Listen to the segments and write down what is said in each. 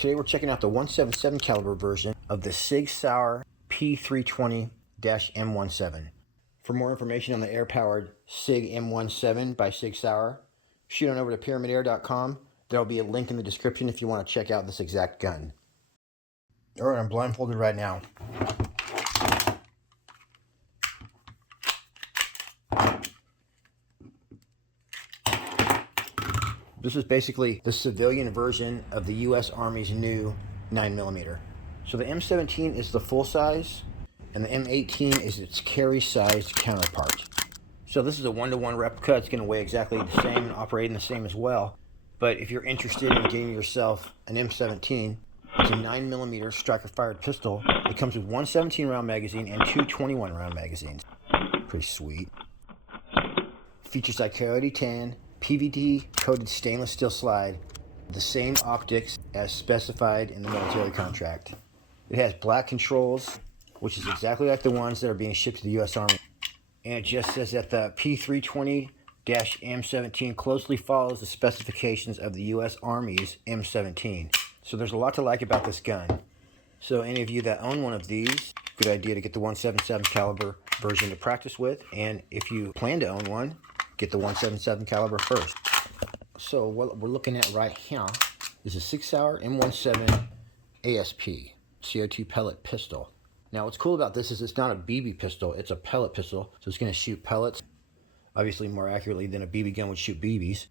Today we're checking out the 177 caliber version of the Sig Sauer P320-M17. For more information on the air-powered Sig M17 by Sig Sauer, shoot on over to pyramidair.com. There'll be a link in the description if you want to check out this exact gun. Alright, I'm blindfolded right now. This is basically the civilian version of the U.S. Army's new 9mm. So the M17 is the full size, and the M18 is its carry-sized counterpart. So this is a 1-to-1 replica. It's going to weigh exactly the same and operate the same as well. But if you're interested in getting yourself an M17, it's a 9mm striker-fired pistol. It comes with one 17-round magazine and two 21-round magazines. Pretty sweet. Features like Coyote tan, PVD coated stainless steel slide, the same optics as specified in the military contract. It has black controls, which is exactly like the ones that are being shipped to the U.S. Army. And it just says that the P320-M17 closely follows the specifications of the U.S. Army's M17. So there's a lot to like about this gun. So any of you that own one of these, good idea to get the 177 caliber version to practice with. And if you plan to own one, get the 177 caliber first. So what we're looking at right here is a Sig Sauer M17 ASP CO2 pellet pistol. Now what's cool about this is it's not a BB pistol, it's a pellet pistol. So it's going to shoot pellets, obviously more accurately than a BB gun would shoot BBs.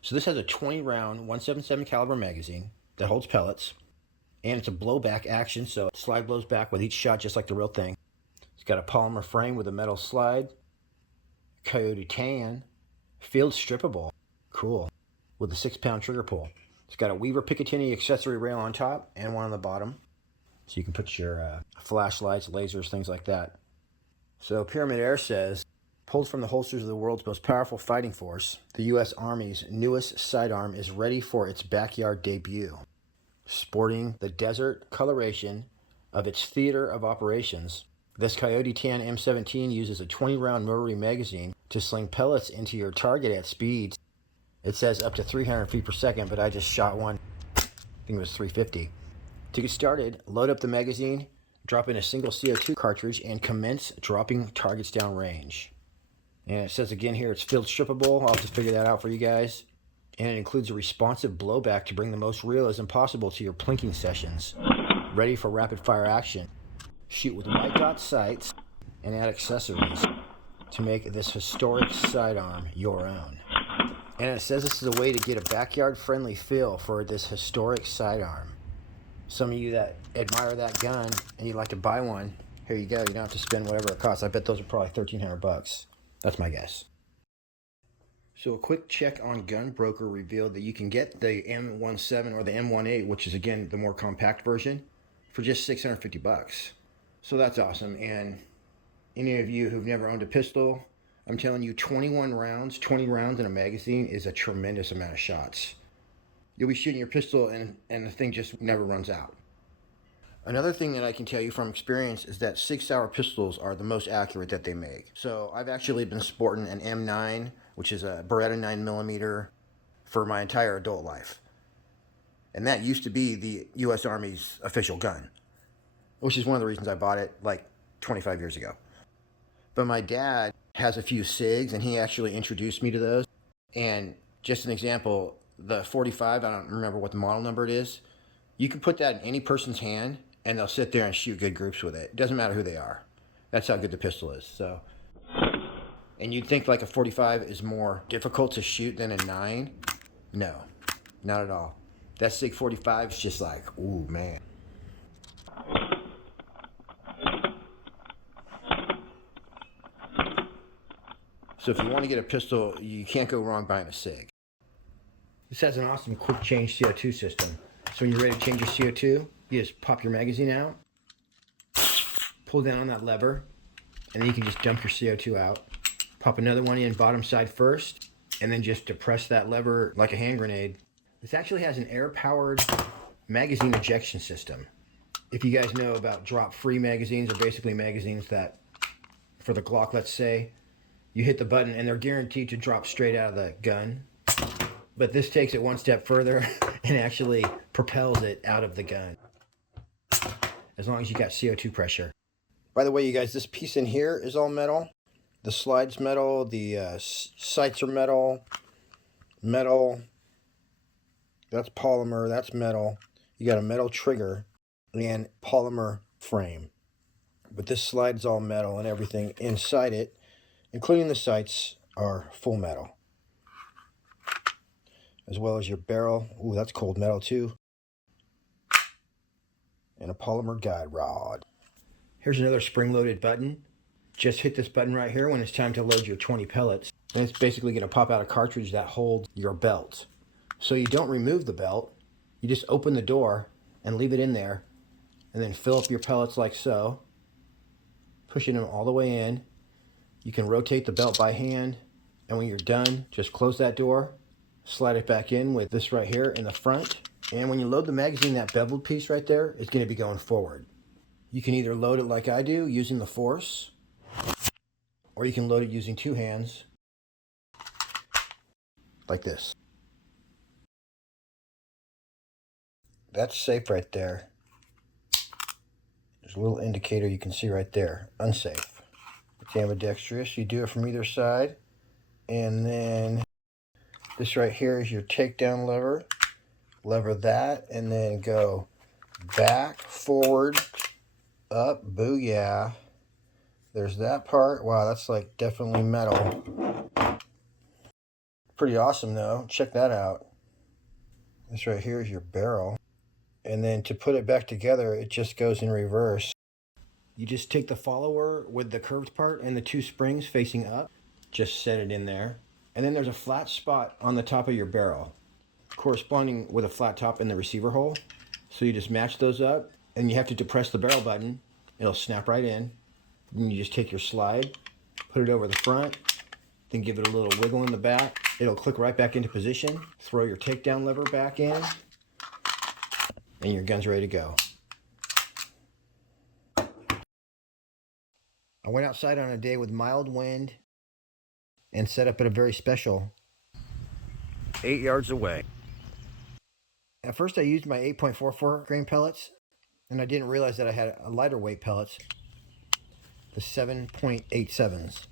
So this has a 20-round 177 caliber magazine that holds pellets, and it's a blowback action, so slide blows back with each shot just like the real thing. It's got a polymer frame with a metal slide, Coyote tan, field strippable, cool, with a 6-pound trigger pull. It's got a Weaver Picatinny accessory rail on top and one on the bottom, so you can put your flashlights, lasers, things like that. So Pyramid Air says, pulled from the holsters of the world's most powerful fighting force, the U.S. Army's newest sidearm is ready for its backyard debut. Sporting the desert coloration of its theater of operations, this Coyote tan M17 uses a 20-round rotary magazine to sling pellets into your target at speeds. It says up to 300 feet per second, but I just shot one, I think it was 350. To get started, load up the magazine, drop in a single CO2 cartridge, and commence dropping targets down range. And it says again here, it's field strippable. I'll have to figure that out for you guys. And it includes a responsive blowback to bring the most realism possible to your plinking sessions. Ready for rapid fire action. Shoot with white dot sights and add accessories to make this historic sidearm your own. And it says this is a way to get a backyard friendly feel for this historic sidearm. Some of you that admire that gun and you'd like to buy one, here you go. You don't have to spend whatever it costs. I bet those are probably 1,300 bucks. That's my guess. So a quick check on Gun Broker revealed that you can get the M17 or the M18, which is again the more compact version, for just 650 bucks. So that's awesome. And any of you who've never owned a pistol, I'm telling you, 20 rounds in a magazine is a tremendous amount of shots. You'll be shooting your pistol and the thing just never runs out. Another thing that I can tell you from experience is that Sig Sauer pistols are the most accurate that they make. So I've actually been sporting an M9, which is a Beretta 9mm, for my entire adult life. And that used to be the U.S. Army's official gun, which is one of the reasons I bought it like 25 years ago. But my dad has a few SIGs, and he actually introduced me to those. And just an example, the 45, I don't remember what the model number it is, you can put that in any person's hand, and they'll sit there and shoot good groups with it. It doesn't matter who they are. That's how good the pistol is. So, and you'd think like a 45 is more difficult to shoot than a 9. No, not at all. That Sig 45 is just like, ooh, man. So if you want to get a pistol, you can't go wrong buying a Sig. This has an awesome quick change CO2 system. So when you're ready to change your CO2, you just pop your magazine out, pull down on that lever, and then you can just dump your CO2 out. Pop another one in bottom side first, and then just depress that lever like a hand grenade. This actually has an air-powered magazine ejection system. If you guys know about drop-free magazines, or basically magazines that, for the Glock, let's say, you hit the button and they're guaranteed to drop straight out of the gun. But this takes it one step further and actually propels it out of the gun, as long as you got CO2 pressure. By the way, you guys, this piece in here is all metal. The slide's metal, the sights are metal, that's polymer, that's metal. You got a metal trigger and polymer frame. But this slide's all metal, and everything inside it, including the sights, are full metal. As well as your barrel. Ooh, that's cold metal too. And a polymer guide rod. Here's another spring-loaded button. Just hit this button right here when it's time to load your 20 pellets. And it's basically going to pop out a cartridge that holds your belt. So you don't remove the belt. You just open the door and leave it in there. And then fill up your pellets like so. Pushing them all the way in. You can rotate the belt by hand. And when you're done, just close that door. Slide it back in with this right here in the front. And when you load the magazine, that beveled piece right there is going to be going forward. You can either load it like I do, using the force, or you can load it using two hands, like this. That's safe right there. There's a little indicator you can see right there, unsafe. It's ambidextrous, you do it from either side, and then this right here is your takedown lever. Lever that, and then go back, forward, up, booyah. There's that part. Wow, that's like definitely metal. Pretty awesome though. Check that out. This right here is your barrel. And then to put it back together, it just goes in reverse. You just take the follower with the curved part and the two springs facing up. Just set it in there. And then there's a flat spot on the top of your barrel, corresponding with a flat top in the receiver hole. So you just match those up, and you have to depress the barrel button. It'll snap right in. Then you just take your slide, put it over the front, then give it a little wiggle in the back. It'll click right back into position. Throw your takedown lever back in, and your gun's ready to go. I went outside on a day with mild wind and set up at a very special 8 yards away. At first I used my 8.44 grain pellets, and I didn't realize that I had a lighter weight pellets, the 7.87s.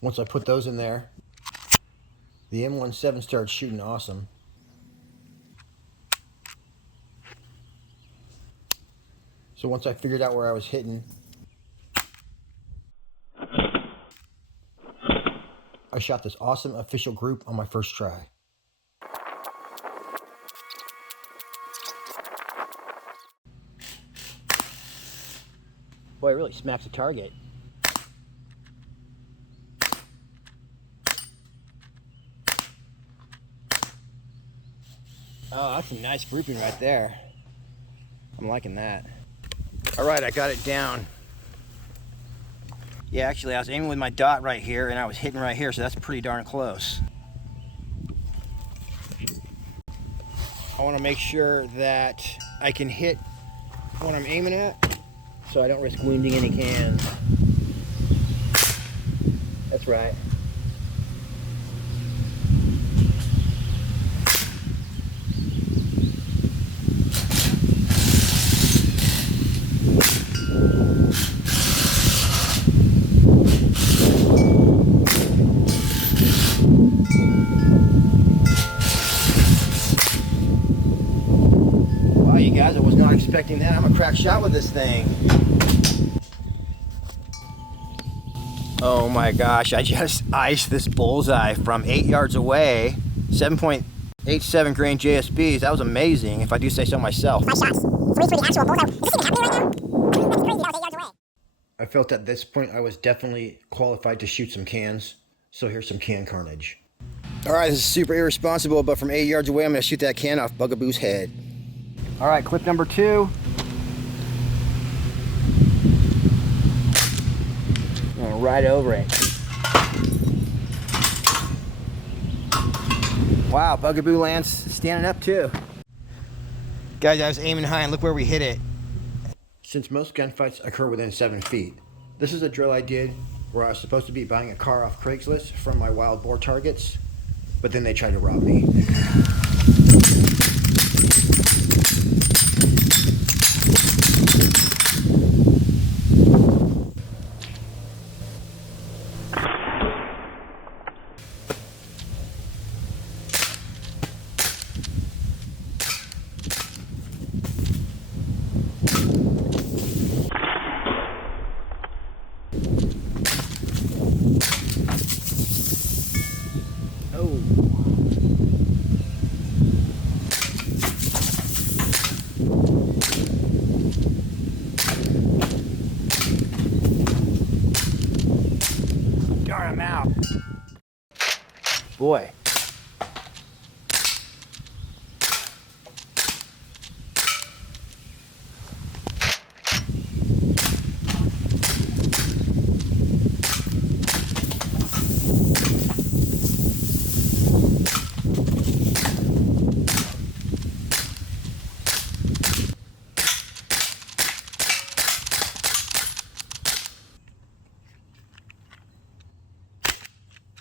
Once I put those in there, the M17 started shooting awesome. So once I figured out where I was hitting, I shot this awesome official group on my first try. Boy, it really smacks the target. Oh, that's a nice grouping right there. I'm liking that. All right, I got it down. Yeah, actually, I was aiming with my dot right here, and I was hitting right here, so that's pretty darn close. I want to make sure that I can hit what I'm aiming at, so I don't risk wounding any cans. That's right. Wow, you guys, I was not expecting that. I'm a crack shot with this thing. Oh my gosh, I just iced this bullseye from 8 yards away. 7.87 grain JSBs. That was amazing, if I do say so myself. Nice shots. 3 for the actual bullseye. Is this thing happening right now? That's crazy. That was 8 yards away. I felt at this point I was definitely qualified to shoot some cans. So here's some can carnage. Alright, this is super irresponsible, but from 8 yards away I'm going to shoot that can off Bugaboo's head. Alright, clip number 2. Going right over it. Wow, Bugaboo lands standing up too. Guys, I was aiming high and look where we hit it. Since most gunfights occur within 7 feet, this is a drill I did where I was supposed to be buying a car off Craigslist from my wild boar targets, but then they tried to rob me. boy.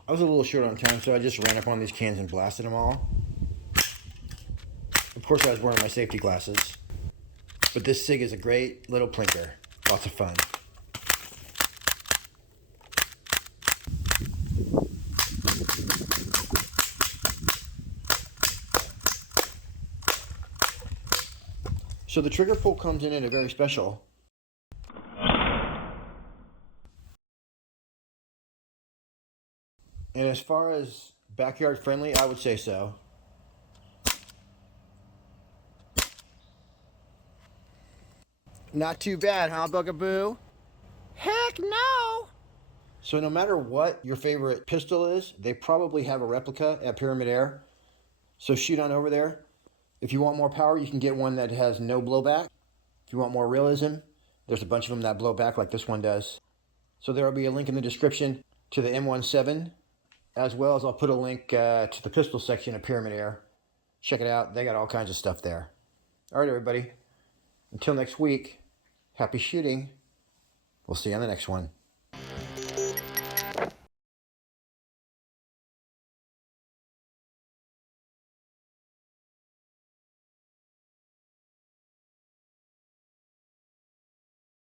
I was a little short on time, so I just ran up on these cans and blasted them all. Of course, I was wearing my safety glasses. But this Sig is a great little plinker. Lots of fun. So the trigger pull comes in at a very special. And as far as backyard friendly, I would say so. Not too bad, huh, Bugaboo? Heck no! So no matter what your favorite pistol is, they probably have a replica at Pyramid Air. So shoot on over there. If you want more power, you can get one that has no blowback. If you want more realism, there's a bunch of them that blow back like this one does. So there will be a link in the description to the M17, as well as I'll put a link to the pistol section of Pyramid Air. Check it out. They got all kinds of stuff there. All right, everybody. Until next week, happy shooting. We'll see you on the next one.